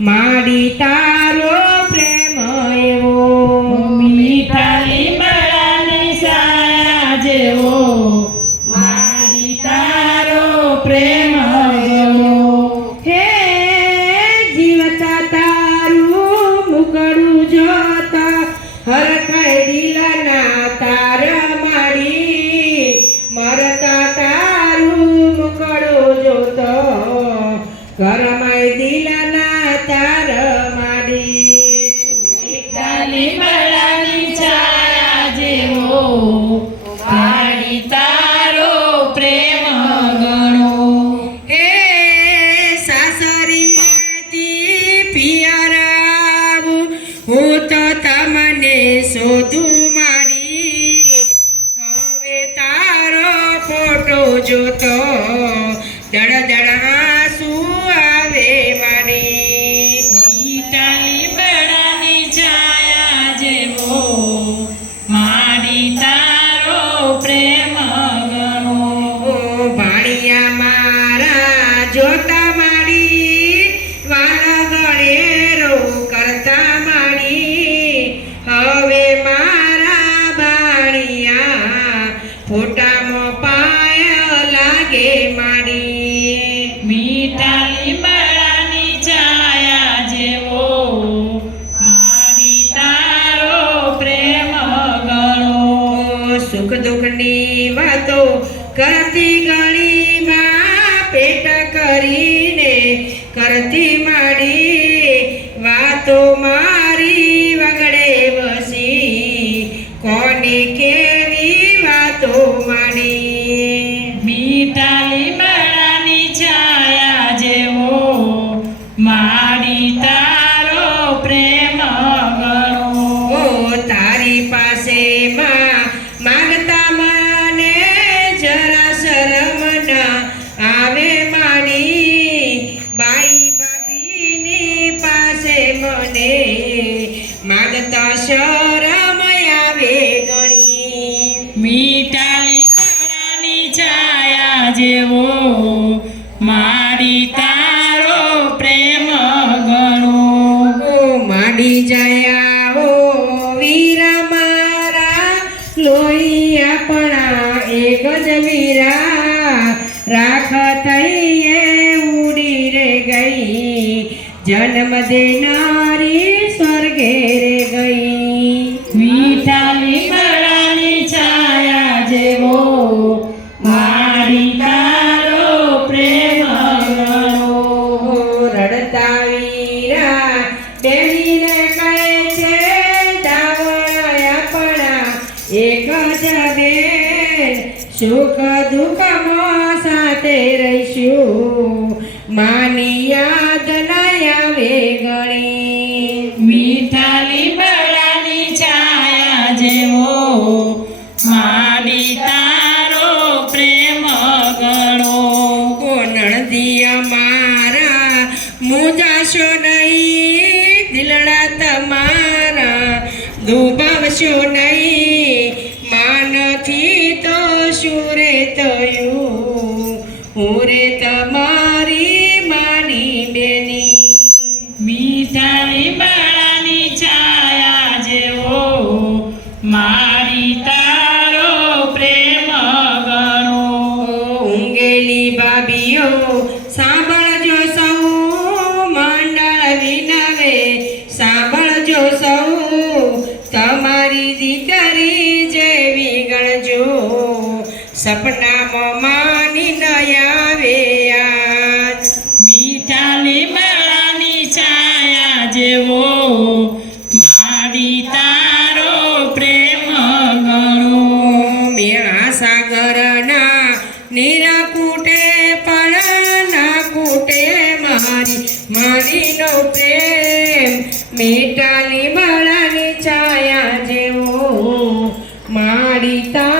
માડી તારો પ્રેમ એવો મીઠા લીમડાની છાયા જેવો મારી તારો પ્રેમ એવો હે જીવતા તારું મુકડું જોતા હરખાય દિલના તાર માડી મરતા તારું મુકડું જોતો કરમાય દિલના તાર માડી મીઠા લીમડાની છાયા જેવો મારી તારો પ્રેમ ગણો હે સાસરીથી પિયર આવું હું તો તમને શોધું માડી હવે તારો ફોટો જોતો દડ દડ આંસુ આવે મારી મીઠા લીમડાની છાયા જેવો મારી તારો પ્રેમ ગણો ભાણિયા મારા જોતા માડી વાલા ગળેરો કરતા માડી હવે મારા ભાણિયા ફોટામાં પાય લાગે માડી મીઠા લીમડાની છાયા જેવો મારી તારો પ્રેમ ગણો સુખ દુઃખની વાતો કરતી ગળીમાં પેટ કરીને કરતી માડી વાતો મારી વગડે વસી કોને કેવી વાતો માડી મીઠા લીમડાની છાયા જેવો મારી તારો પ્રેમ ગણો ઓ તારી પાસે માંગતા મને જરા શરમ ના આવે માડી બાઈ ભાભીની પાસે મને માંગતા શરમ આવે ગણી મીઠા લીમડાની છાયા જેવો મારી તારો પ્રેમ ગણો ઓ માડી જયા ઓ વીરા મારા લોહી આપણા એક જ વીરા રાખ થઈએ ઉડી રે ગઈ જન્મ દેનારી સ્વર્ગે રે ગઈ મીઠા લીમડાની છાયા જેવો મારી તારો પ્રેમ ગણો રડતા વીરા બેહીને કહે છે દાવણ આપણા એક જ બેન સુખ દુઃખમાં સાથે રહીશું માની યાદ ન આવે ગણી મીઠા લીમડાની છાયા જેવો મારી તારો પ્રેમ ગણો નણદિયા મારા મુજાશો નહીં દિલડા તમારા દુભાવશો નહીં માનથી તો શું રે તયું હું રે તમારી માની બેની મીઠા લીમડાની છાયા જેવો મારી તારો પ્રેમ ગણો ઊંઘેલી ભાભીઓ સાંભળજો સૌ મંડળ વિનવે સાંભળજો સૌ તમારી દીકરી જેવી ગણજો સપનામાં માની ન આવે યાદ મીઠા લીમડાની છાયા જેવો મારી તારો પ્રેમ ગણો મેળા સાગરના નીરા કૂટે પણ ના કૂટે મારી મારીનો પ્રેમ મીઠા લીમડાની છાયા જેવો મારી તા